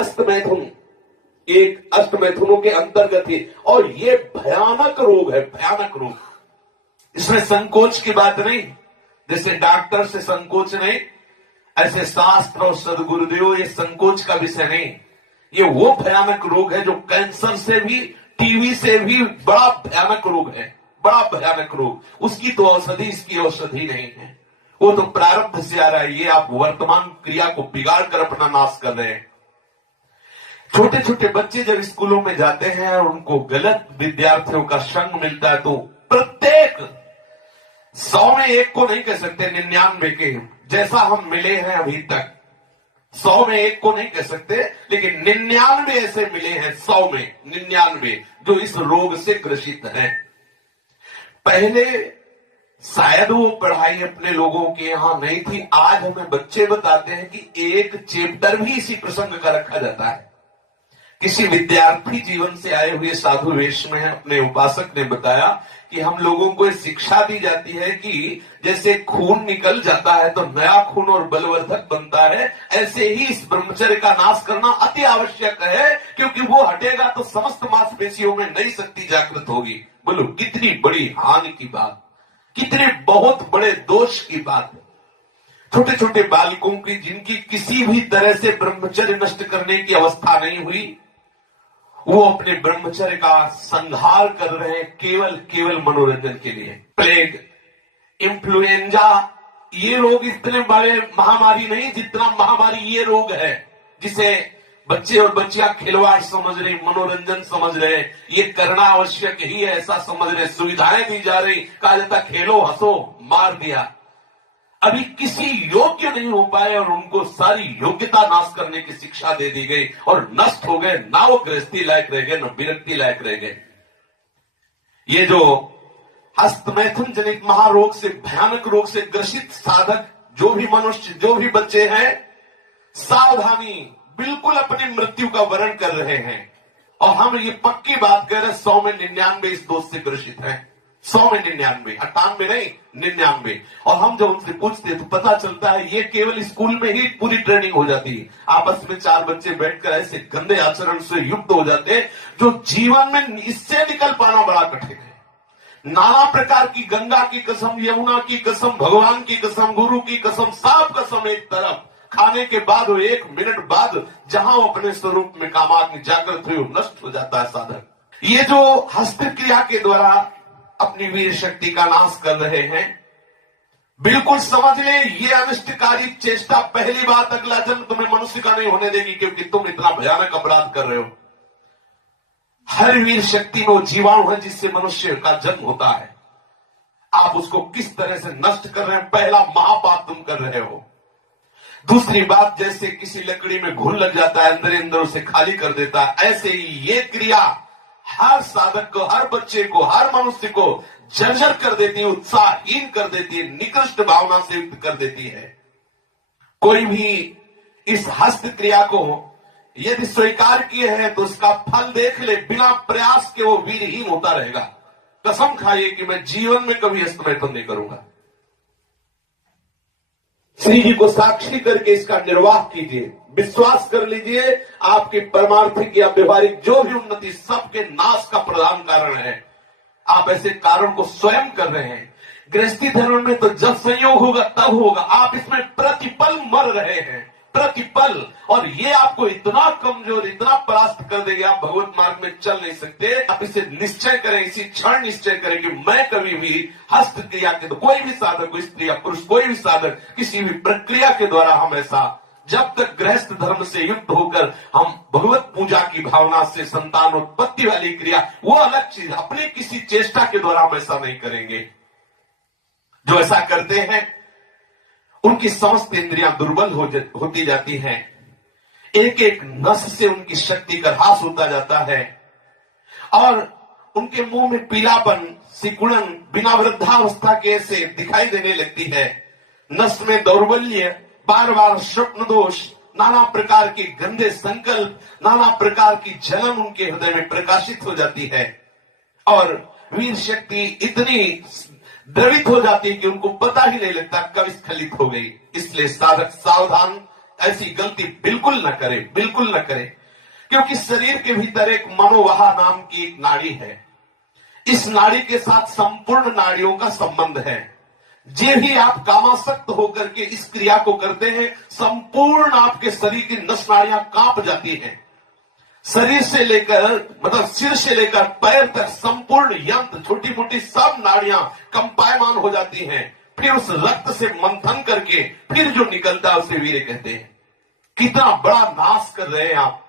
अष्टमैथुन एक अष्टमैथुनों के अंतर्गत है और ये भयानक रोग है, भयानक रोग। इसमें संकोच की बात नहीं, जैसे डॉक्टर से संकोच नहीं, ऐसे शास्त्र और सदगुरुदेव ये संकोच का विषय नहीं। ये वो भयानक रोग है जो कैंसर से भी, टीवी से भी बड़ा भयानक रोग है, बड़ा भयानक रोग। उसकी तो औषधि, इसकी औषधि नहीं है, वो तो प्रारब्ध से आ रहा है। ये आप वर्तमान क्रिया को बिगाड़ कर अपना नाश कर रहे हैं। छोटे छोटे बच्चे जब स्कूलों में जाते हैं और उनको गलत विद्यार्थियों का संग मिलता है तो प्रत्येक 100 में एक को नहीं कह सकते, 99 के जैसा हम मिले हैं अभी तक, 100 में एक को नहीं कह सकते, लेकिन 99 ऐसे मिले हैं, 100 में 99 जो इस रोग से ग्रसित हैं। पहले शायद वो पढ़ाई अपने लोगों के यहां नहीं थी, आज हमें बच्चे बताते हैं कि एक चैप्टर भी इसी प्रसंग का रखा जाता है। किसी विद्यार्थी जीवन से आए हुए साधु वेश में अपने उपासक ने बताया कि हम लोगों को शिक्षा दी जाती है कि जैसे खून निकल जाता है तो नया खून और बलवर्धक बनता है, ऐसे ही इस ब्रह्मचर्य का नाश करना अति आवश्यक है, क्योंकि वो हटेगा तो समस्त मांसपेशियों में नई शक्ति जागृत होगी। बोलो कितनी बड़ी हानि की बात, कितने बहुत बड़े दोष की बात है। छोटे छोटे बालकों की जिनकी किसी भी तरह से ब्रह्मचर्य नष्ट करने की अवस्था नहीं हुई, वो अपने ब्रह्मचर्य का संहार कर रहे हैं केवल मनोरंजन के लिए। प्लेग, इन्फ्लुएंजा, ये रोग इतने बड़े महामारी नहीं जितना महामारी ये रोग है, जिसे बच्चे और बच्चियां खिलवाड़ समझ रहे, मनोरंजन समझ रहे, ये करना आवश्यक ही है ऐसा समझ रहे, सुविधाएं दी जा रही, कहा जाता खेलो हंसो, मार दिया। अभी किसी योग्य नहीं हो पाए और उनको सारी योग्यता नाश करने की शिक्षा दे दी गई और नष्ट हो गए, ना वो गृहस्थी लायक रह गए, न विरक्ति लायक रह गए। ये जो हस्तमैथुन जनित महारोग से, भयानक रोग से ग्रसित साधक जो भी मनुष्य, जो भी बच्चे हैं, सावधानी, बिल्कुल अपनी मृत्यु का वर्ण कर रहे हैं। और हम ये पक्की बात कह रहे हैं, 100 में 99 इस दोष से ग्रसित हैं, 100 में 99, 98 नहीं 99। और हम जब उनसे पूछते हैं तो पता चलता है ये केवल स्कूल में ही पूरी ट्रेनिंग हो जाती है। आपस में 4 बच्चे बैठकर ऐसे गंदे आचरण से युक्त हो जाते हैं जो जीवन में इससे निकल पाना बड़ा कठिन है। नाना प्रकार की, गंगा की कसम, यमुना की कसम, भगवान की कसम, गुरु की कसम, सब कसम एक तरफ, खाने के बाद वो 1 मिनट बाद जहां वो अपने स्वरूप में कामाग्नि जागृत हुई, नष्ट हो जाता है साधक। ये जो हस्त क्रिया के द्वारा अपनी वीर शक्ति का नाश कर रहे हैं, बिल्कुल समझ लें ये अनिष्टकारी चेष्टा पहली बात अगला जन्म तुम्हें मनुष्य का नहीं होने देगी, क्योंकि तुम इतना भयानक अपराध कर रहे हो। हर वीर शक्ति में वो जीवाणु है जिससे मनुष्य का जन्म होता है। आप उसको किस तरह से नष्ट कर रहे हैं, पहला महापाप तुम कर रहे हो। दूसरी बात, जैसे किसी लकड़ी में घुन लग जाता है, अंदर अंदर उसे खाली कर देता है, ऐसे ही ये क्रिया हर साधक को, हर बच्चे को, हर मनुष्य को जर्जर कर देती है, उत्साहहीन कर देती है, निकृष्ट भावना से युक्त कर देती है। कोई भी इस हस्त क्रिया को यदि स्वीकार किए हैं तो उसका फल देख ले, बिना प्रयास के वो वीरहीन होता रहेगा। कसम खाइए कि मैं जीवन में कभी हस्तमैथुन नहीं करूंगा। श्री जी को साक्षी करके इसका निर्वाह कीजिए, विश्वास कर लीजिए, आपकी परमार्थिक या व्यवहारिक जो भी उन्नति सबके नाश का प्रधान कारण है। आप ऐसे कारण को स्वयं कर रहे हैं। गृहस्थी धर्म में तो जब संयोग होगा तब होगा, आप इसमें प्रतिपल मर रहे हैं, प्रतिपल। और ये आपको इतना कमजोर, इतना परास्त कर देगा, आप भगवत मार्ग में चल नहीं सकते। आप इसे निश्चय करें, इसी क्षण निश्चय करें कि मैं कभी भी हस्त क्रिया के, तो कोई भी साधक, स्त्री या पुरुष, कोई भी साधक किसी भी प्रक्रिया के द्वारा हम ऐसा, जब तक गृहस्थ धर्म से युक्त होकर हम भगवत पूजा की भावना से संतान उत्पत्ति वाली क्रिया, वो अलग चीज, अपनी किसी चेष्टा के द्वारा हम ऐसा नहीं करेंगे। जो ऐसा करते हैं उनकी समस्त इंद्रियां दुर्बल होती जाती हैं, एक एक नस से उनकी शक्ति का ह्रास होता जाता है और उनके मुंह में पीलापन, सिकुड़न बिना वृद्धावस्था के से दिखाई देने लगती है। नस में दौर्बल्य, बार बार स्वप्न दोष, नाना प्रकार के गंदे संकल्प, नाना प्रकार की जलन उनके हृदय में प्रकाशित हो जाती है और वीर शक्ति इतनी द्रवित हो जाती है कि उनको पता ही नहीं लगता कब स्खलित हो गई। इसलिए साधक सावधान ऐसी गलती बिल्कुल न करें, बिल्कुल न करें। क्योंकि शरीर के भीतर एक मनोवाहा नाम की एक नाड़ी है। इस नाड़ी के साथ संपूर्ण नाड़ियों का संबंध है। जे ही आप कामासक्त होकर के इस क्रिया को करते हैं, संपूर्ण आपके शरीर की नस नाड़ियां कांप जाती हैं। शरीर से लेकर मतलब सिर से लेकर पैर तक संपूर्ण यंत्र, छोटी मोटी सब नाड़ियां कंपायमान हो जाती हैं। फिर उस रक्त से मंथन करके फिर जो निकलता है उसे वीर्य कहते हैं। कितना बड़ा नाश कर रहे हैं आप।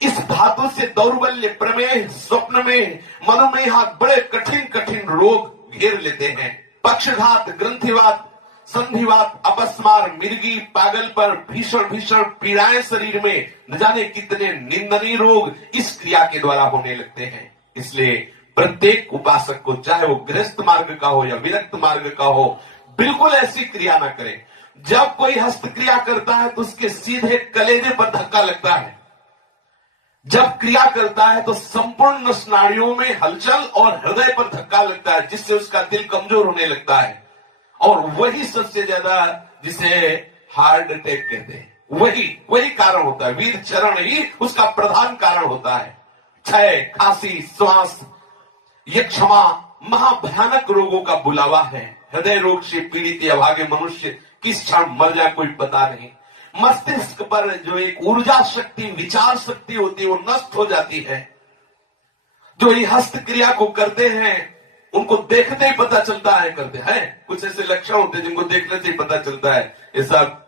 इस धातु से दौर्बल्य, प्रमेह, स्वप्न में, मधुमेह, बड़े कठिन कठिन रोग घेर लेते हैं। पक्षघात, ग्रंथिवात, संधिवात, अपस्मार, मिर्गी, पागल पर भीषण भीषण पीड़ाएं शरीर में, न जाने कितने निंदनीय रोग इस क्रिया के द्वारा होने लगते हैं। इसलिए प्रत्येक उपासक को, चाहे वो गृहस्थ मार्ग का हो या विरक्त मार्ग का हो, बिल्कुल ऐसी क्रिया ना करें। जब कोई हस्त क्रिया करता है तो उसके सीधे कलेजे पर धक्का लगता है। जब क्रिया करता है तो संपूर्ण नस नाड़ियों में हलचल और हृदय पर धक्का लगता है, जिससे उसका दिल कमजोर होने लगता है। और वही सबसे ज्यादा जिसे हार्ट अटैक कहते हैं, वही कारण होता है। वीर चरण ही उसका प्रधान कारण होता है। क्षय, खांसी, श्वास, ये क्षमा महाभयानक रोगों का बुलावा है। हृदय रोग से पीड़ित अभागे मनुष्य किस क्षण मर जाए कोई पता नहीं। मस्तिष्क पर जो एक ऊर्जा शक्ति, विचार शक्ति होती है, वो नष्ट हो जाती है। जो ये हस्त क्रिया को करते हैं उनको देखते ही पता चलता है करते हैं। कुछ ऐसे लक्षण होते हैं जिनको देखने से ही पता चलता है ये सब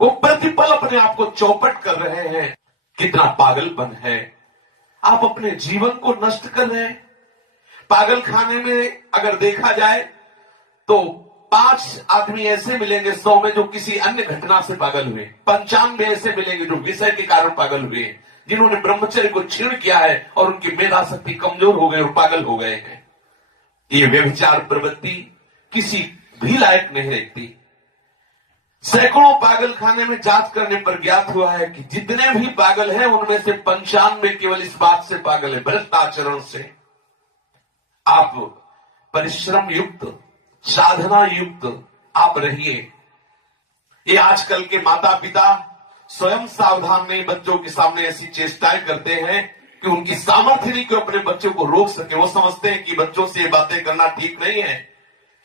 वो प्रतिपल अपने आप को चौपट कर रहे हैं। कितना पागलपन है। आप अपने जीवन को नष्ट कर रहे हैं। पागल खाने में अगर देखा जाए तो 5 आदमी ऐसे मिलेंगे 100 में जो किसी अन्य घटना से पागल हुए। 95 ऐसे मिलेंगे जो विषय के कारण पागल हुए, जिन्होंने ब्रह्मचर्य को छीण किया है और उनकी मेधा शक्ति कमजोर हो गई और पागल हो गए हैं। ये व्यभिचार प्रवृत्ति किसी भी लायक नहीं रहती। सैकड़ों पागल खाने में जांच करने पर ज्ञात हुआ है कि जितने भी पागल हैं उनमें से 95 केवल इस बात से पागल है, भ्रष्ट आचरण से। आप परिश्रम युक्त, साधना युक्त आप रहिए। ये आजकल के माता पिता स्वयं सावधान नहीं, बच्चों के सामने ऐसी चेष्टाएं करते हैं कि उनकी सामर्थ्य नहीं कि अपने बच्चों को रोक सके। वो समझते हैं कि बच्चों से ये बातें करना ठीक नहीं है।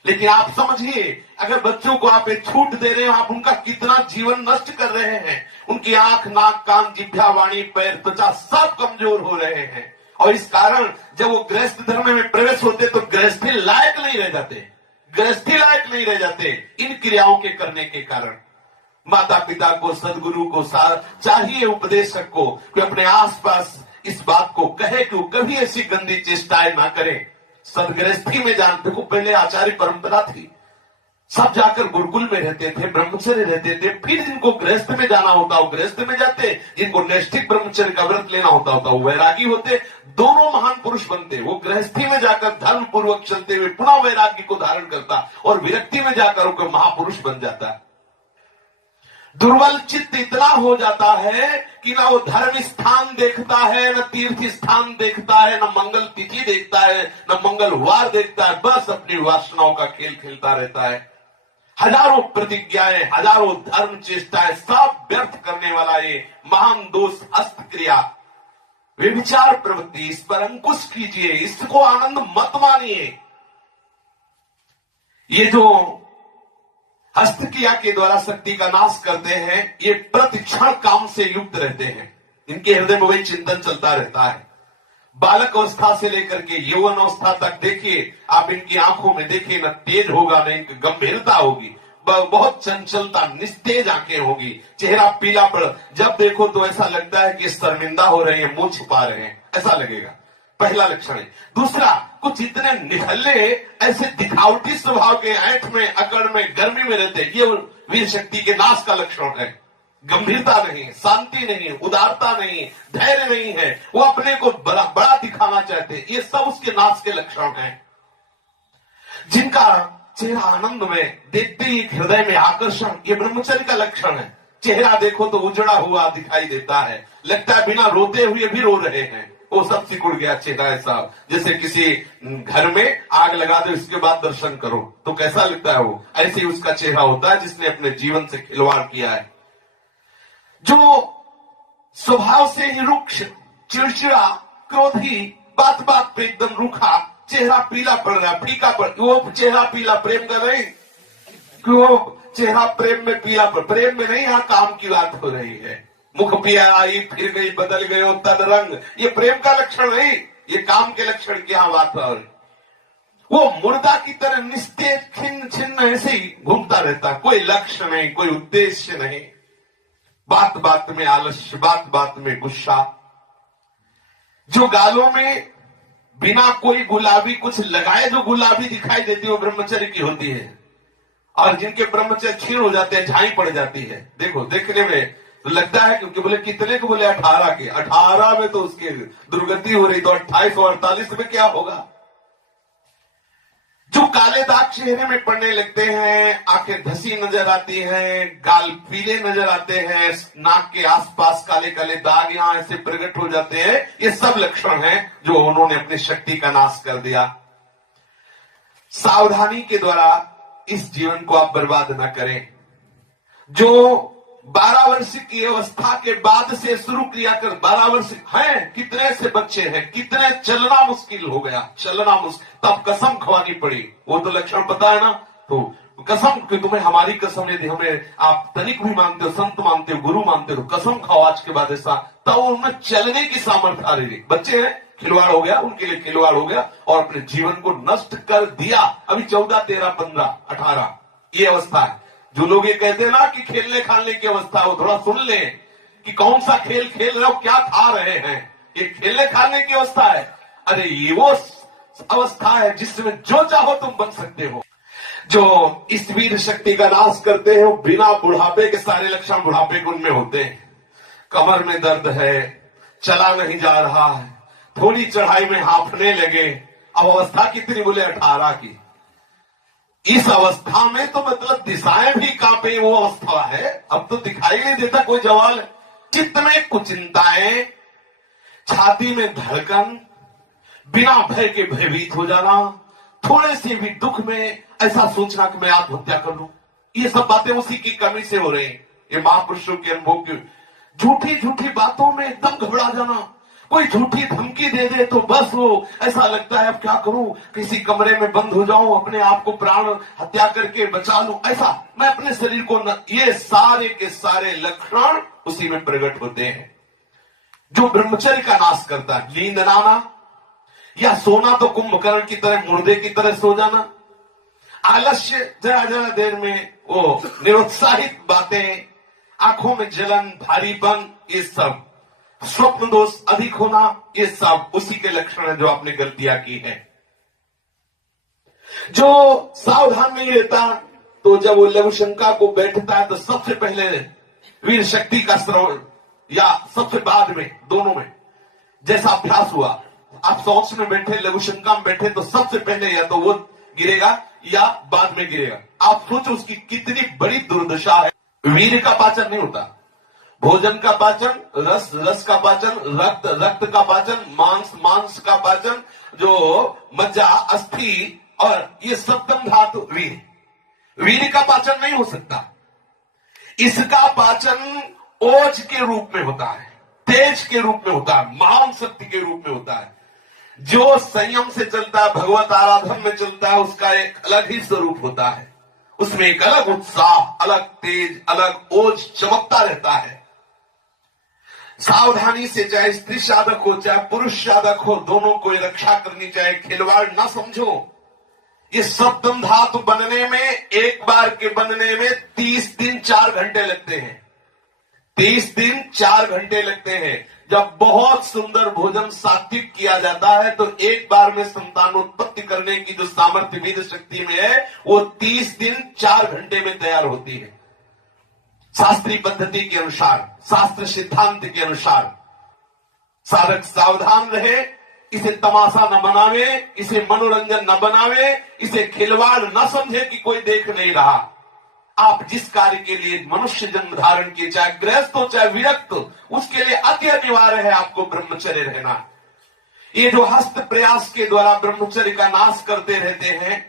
लेकिन आप समझिए, अगर बच्चों को आप एक छूट दे रहे हो, आप उनका कितना जीवन नष्ट कर रहे हैं। उनकी आंख, नाक, कान, जिह्वा, वाणी, पैर, त्वचा सब कमजोर हो रहे हैं। और इस कारण जब वो गृहस्थ धर्म में प्रवेश होते तो गृहस्थी लायक नहीं रह जाते, गृहस्थी लायक नहीं रह जाते इन क्रियाओं के करने के कारण। माता पिता को, सदगुरु को चाहिए, उपदेशक को, कि अपने आसपास इस बात को कहे कि वो कभी ऐसी गंदी चेष्टाएं ना करें। सदगृहस्थी में जान, देखो पहले आचार्य परंपरा थी, सब जाकर गुरुकुल में रहते थे, ब्रह्मचर्य रहते थे। फिर जिनको गृहस्थ में जाना होता वो गृहस्थ में जाते, जिनको नैष्ठिक ब्रह्मचर्य का व्रत लेना होता वो वैरागी होते। दोनों महान पुरुष बनते। वो गृहस्थी में जाकर धर्म पूर्वक चलते हुए पुनः वैराग्य को धारण करता और विरक्ति में जाकर वो महापुरुष बन जाता। दुर्बल चित्त इतना हो जाता है कि ना वो धर्म स्थान देखता है, न तीर्थ स्थान देखता है, न मंगल तिथि देखता है, न मंगलवार देखता है। बस अपनी वासनाओं का खेल खेलता रहता है। हजारों प्रतिज्ञाएं, हजारों धर्म चेष्टाएं सब व्यर्थ करने वाला ये महान दोष हस्त क्रिया, व्यभिचार प्रवृत्ति, इस पर अंकुश कीजिए, इसको आनंद मत मानिए। ये जो हस्त क्रिया के द्वारा शक्ति का नाश करते हैं, ये प्रतिक्षण काम से युक्त रहते हैं। इनके हृदय में वही चिंतन चलता रहता है। बालक अवस्था से लेकर के यौवन अवस्था तक देखिए आप, इनकी आंखों में देखिए, न तेज होगा न इनकी गंभीरता होगी, बहुत चंचलता, निस्तेज आंखें होगी, चेहरा पीला पड़, जब देखो तो ऐसा लगता है कि शर्मिंदा हो रहे हैं, मुंह छुपा रहे हैं, ऐसा लगेगा। पहला लक्षण है। दूसरा, कुछ इतने निठल्ले, ऐसे दिखावटी स्वभाव के, ऐंठ में, अकड़ में, गर्मी में रहते, ये वीर शक्ति के नाश का लक्षण है। गंभीरता नहीं, शांति नहीं, उदारता नहीं, धैर्य नहीं है, वो अपने को बड़ा दिखाना चाहते, ये सब उसके नाश के लक्षण हैं। जिनका चेहरा आनंद में, देखते ही हृदय में आकर्षण, ये ब्रह्मचर्य का लक्षण है। चेहरा देखो तो उजड़ा हुआ दिखाई देता है, लगता है बिना रोते हुए भी रो रहे हैं। वो सब सिकुड़ गया चेहरा, ऐसा जैसे किसी घर में आग लगा दो, इसके बाद दर्शन करो तो कैसा लगता है वो, ऐसे ही उसका चेहरा होता है जिसने अपने जीवन से खिलवाड़ किया है। जो स्वभाव से ही रुक्ष, चिड़चिड़ा, क्रोधी, बात बात पे एकदम रूखा, चेहरा पीला पड़ रहा, फीका पड़, वो चेहरा पीला प्रेम का नहीं, क्यों चेहरा प्रेम में पीला पड़, प्रेम में नहीं, यहां काम की बात हो रही है। मुख पिया आई फिर गई, बदल गए तन रंग, ये प्रेम का लक्षण नहीं, ये काम के लक्षण की यहां बात हो रही। वो मुर्दा की तरह निस्तेज छिन्न छिन्न ऐसे ही घूमता रहता, कोई लक्ष्य नहीं, कोई उद्देश्य नहीं, बात बात में आलस्य, बात बात में गुस्सा। जो गालों में बिना कोई गुलाबी कुछ लगाए जो गुलाबी दिखाई देती है वो ब्रह्मचर्य की होती है, और जिनके ब्रह्मचर्य क्षीण हो जाते हैं, झाई पड़ जाती है। देखो देखने में तो लगता है क्योंकि बोले कितने को, बोले 18 के, 18 में तो उसकी दुर्गति हो रही, तो 28 और 48 में क्या होगा। जो काले दाग चेहरे में पड़ने लगते हैं, आंखें धसी नजर आती हैं, गाल पीले नजर आते हैं, नाक के आसपास काले काले दाग यहां ऐसे प्रकट हो जाते हैं, ये सब लक्षण हैं जो उन्होंने अपनी शक्ति का नाश कर दिया। सावधानी के द्वारा इस जीवन को आप बर्बाद न करें। जो 12 वर्ष की अवस्था के बाद से शुरू किया कर, 12 वर्ष हैं, कितने से बच्चे हैं, कितने चलना मुश्किल हो गया, चलना मुश्किल, तब कसम खवानी पड़ी। वो तो लक्षण पता है ना, तो कसम कि तुम्हें हमारी कसम यदि हमें आप तनिक भी मानते हो, संत मानते हो, गुरु मानते हो, कसम खाओ आज के बाद ऐसा, तब उनमें चलने की सामर्थ्य आ रही। बच्चे हैं, खिलवाड़ हो गया, उनके लिए खिलवाड़ हो गया और अपने जीवन को नष्ट कर दिया। अभी 14, 13, 15, 18 ये अवस्था है। जो लोग ये कहते हैं ना कि खेलने खाने की अवस्था है, वो थोड़ा सुन लें कि कौन सा खेल खेल रहे हो, क्या खा रहे हैं। ये खेलने खाने की अवस्था है, अरे ये वो अवस्था है जिसमें जो चाहो तुम बन सकते हो। जो इस वीर शक्ति का नाश करते हैं, बिना बुढ़ापे के सारे लक्षण बुढ़ापे के उनमें होते हैं। कमर में दर्द है, चला नहीं जा रहा है, थोड़ी चढ़ाई में हांफने लगे, अब अवस्था कितनी, बोले 18 की। इस अवस्था में तो मतलब दिशाएं भी कांपे, वो अवस्था है। अब तो दिखाई नहीं देता कोई जवाल। चित्त में कुचिंताएं, छाती में धड़कन, बिना भय के भयभीत हो जाना, थोड़े से भी दुख में ऐसा सोचना कि मैं आत्महत्या कर लूं, ये सब बातें उसी की कमी से हो रही। ये महापुरुषों के अनुभव की झूठी झूठी बातों में एकदम घबरा जाना, कोई झूठी धमकी दे दे तो बस वो ऐसा लगता है अब क्या करूं, किसी कमरे में बंद हो जाऊं, अपने आप को प्राण हत्या करके बचा लूं, ऐसा मैं अपने शरीर को न, ये सारे के सारे लक्षण उसी में प्रकट होते हैं। जो ब्रह्मचर्य का नाश करता है, नींद ना आना या सोना तो कुंभकर्ण की तरह, मुर्दे की तरह सो जाना, आलस्य, जरा जरा देर में वो निरुत्साहित बातें, आंखों में जलन, भारीपन, ये सब, स्वप्न दोष अधिक होना, ये सब उसी के लक्षण है जो आपने गलतियां की है। जो सावधान नहीं रहता, तो जब वो लघु शंका को बैठता है तो सबसे पहले वीर शक्ति का श्रवण, या सबसे बाद में, दोनों में जैसा अभ्यास हुआ, आप सोच में बैठे, लघु शंका में बैठे, तो सबसे पहले या तो वो गिरेगा या बाद में गिरेगा। आप सोचो उसकी कितनी बड़ी दुर्दशा है। वीर का पाचन नहीं होता, भोजन का पाचन, रस रस का पाचन, रक्त रक्त का पाचन, मांस मांस का पाचन, जो मज्जा, अस्थि और ये सप्तम धातु वीर का पाचन नहीं हो सकता। इसका पाचन ओज के रूप में होता है, तेज के रूप में होता है, महान शक्ति के रूप में होता है। जो संयम से चलता है, भगवत आराधन में चलता है, उसका एक अलग ही स्वरूप होता है। उसमें एक अलग उत्साह, अलग तेज, अलग ओज चमकता रहता है। सावधानी से, चाहे स्त्री साधक हो चाहे पुरुष साधक हो, दोनों को रक्षा करनी चाहिए। खिलवाड़ ना समझो। ये सप्तम धातु बनने में, एक बार के बनने में 30 दिन 4 घंटे लगते हैं। 30 दिन 4 घंटे लगते हैं। जब बहुत सुंदर भोजन सात्विक किया जाता है तो एक बार में संतानोत्पत्ति करने की जो सामर्थ्य वीर शक्ति में है, वो 30 दिन 4 घंटे में तैयार होती है। शास्त्रीय पद्धति के अनुसार, शास्त्र सिद्धांत के अनुसार साधक सावधान रहे, इसे तमाशा न बनावे, इसे मनोरंजन न बनावे, इसे खिलवाड़ न समझे कि कोई देख नहीं रहा। आप जिस कार्य के लिए मनुष्य जन्म धारण किए, चाहे गृहस्थ हो चाहे विरक्त, उसके लिए अति अनिवार्य है आपको ब्रह्मचर्य रहना। ये जो हस्त प्रयास के द्वारा ब्रह्मचर्य का नाश करते रहते हैं,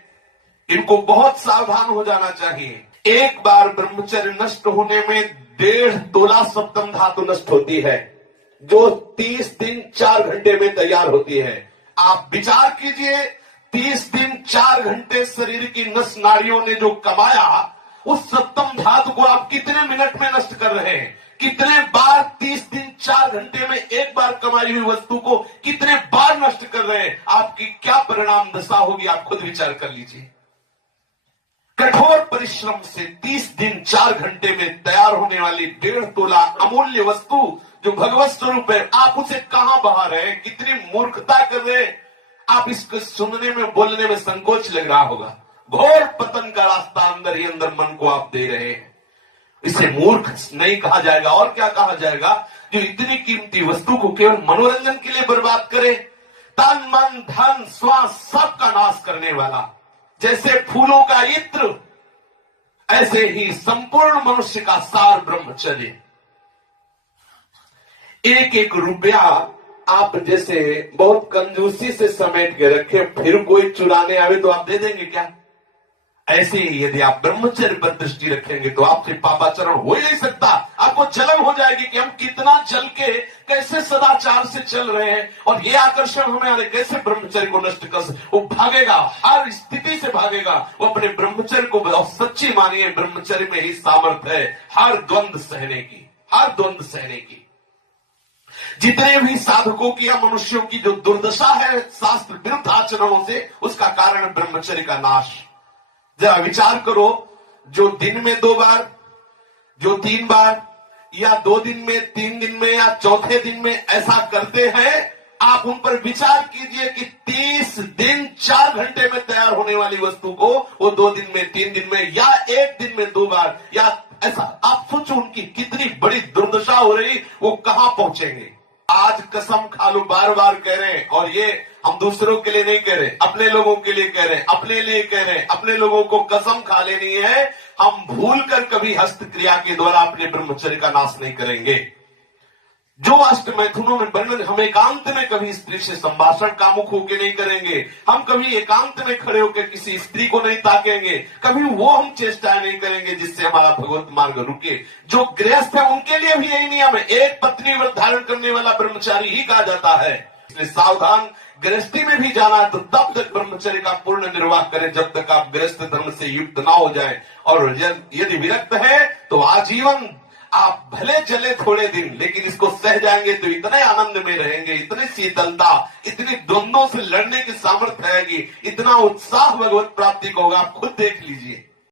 इनको बहुत सावधान हो जाना चाहिए। एक बार ब्रह्मचर्य नष्ट होने में 1.5 तोला सप्तम धातु नष्ट होती है, जो 30 दिन 4 घंटे में तैयार होती है। आप विचार कीजिए, 30 दिन 4 घंटे शरीर की नस नाड़ियों ने जो कमाया, उस सप्तम धातु को आप कितने मिनट में नष्ट कर रहे हैं? कितने बार 30 दिन 4 घंटे में एक बार कमाई हुई वस्तु को कितने बार नष्ट कर रहे हैं? आपकी क्या परिणाम दशा होगी, आप खुद विचार कर लीजिए। कठोर परिश्रम से 30 दिन 4 घंटे में तैयार होने वाली 1.5 तोला अमूल्य वस्तु जो भगवत स्वरूप है, आप उसे कहां बहा रहे हैं? कितनी मूर्खता कर रहे हैं? आप इसको सुनने में बोलने में संकोच लग रहा होगा। घोर पतन का रास्ता अंदर ही अंदर मन को आप दे रहे हैं। इसे मूर्ख नहीं कहा जाएगा और क्या कहा जाएगा? जो इतनी कीमती वस्तु को केवल मनोरंजन के लिए बर्बाद करे, तन मन धन श्वास सबका नाश करने वाला। जैसे फूलों का इत्र, ऐसे ही संपूर्ण मनुष्य का सार ब्रह्मचर्य। एक एक रुपया आप जैसे बहुत कंजूसी से समेट के रखे, फिर कोई चुराने आवे तो आप दे देंगे क्या? ऐसे ही यदि आप ब्रह्मचर्य पर दृष्टि रखेंगे तो आपसे पापाचरण हो ही नहीं सकता। आपको जलन हो जाएगी कि हम कितना जल के कैसे सदाचार से चल रहे हैं और ये आकर्षण हमें आ रहे, कैसे ब्रह्मचर्य को नष्ट कर। वो भागेगा, हर स्थिति से भागेगा। वो अपने ब्रह्मचर्य को, और सच्ची मानिए ब्रह्मचर्य में ही सामर्थ्य है हर द्वंद्व सहने की, हर द्वंद्व सहने की। जितने भी साधकों की या मनुष्यों की जो दुर्दशा है शास्त्र विरुद्ध आचरणों से, उसका कारण ब्रह्मचर्य का नाश। जरा विचार करो, जो दिन में 2 बार, जो 3 बार, या 2 दिन में, 3 दिन में, या चौथे दिन में ऐसा करते हैं, आप उन पर विचार कीजिए कि 30 दिन 4 घंटे में तैयार होने वाली वस्तु को वो 2 दिन में, 3 दिन में, या 1 दिन में 2 बार, या ऐसा आप सोचो उनकी कितनी बड़ी दुर्दशा हो रही, वो कहां पहुंचेंगे। आज कसम खा लो, बार बार कह रहे हैं, और ये हम दूसरों के लिए नहीं कह रहे, अपने लोगों के लिए कह रहे हैं, अपने लिए कह रहे हैं। अपने लोगों को कसम खा लेनी है, हम भूल कर कभी हस्त क्रिया के द्वारा अपने ब्रह्मचर्य का नाश नहीं करेंगे। जो अष्टमैथुनों में वर्णन, हम एकांत में कभी स्त्री से संभाषण कामुक होकर नहीं करेंगे, हम कभी एकांत में खड़े होकर किसी स्त्री को नहीं ताकेंगे, कभी वो हम चेष्टाएं नहीं करेंगे जिससे हमारा भगवत मार्ग रुके। जो गृहस्थ है उनके लिए भी यही नियम है, एक पत्नी व्रत धारण करने वाला ब्रह्मचारी ही कहा जाता है। इसलिए सावधान, गृहस्थी में भी जाना है तो तब तक ब्रह्मचर्य का पूर्ण निर्वाह करें जब तक आप गृहस्थ धर्म से युक्त ना हो जाएं। और यदि विरक्त है तो आजीवन आप भले चले थोड़े दिन, लेकिन इसको सह जाएंगे तो इतने आनंद में रहेंगे, इतनी शीतलता, इतनी द्वंद्वों से लड़ने की सामर्थ्य आएगी, इतना उत्साह भगवत प्राप्ति का होगा। आप खुद देख लीजिए।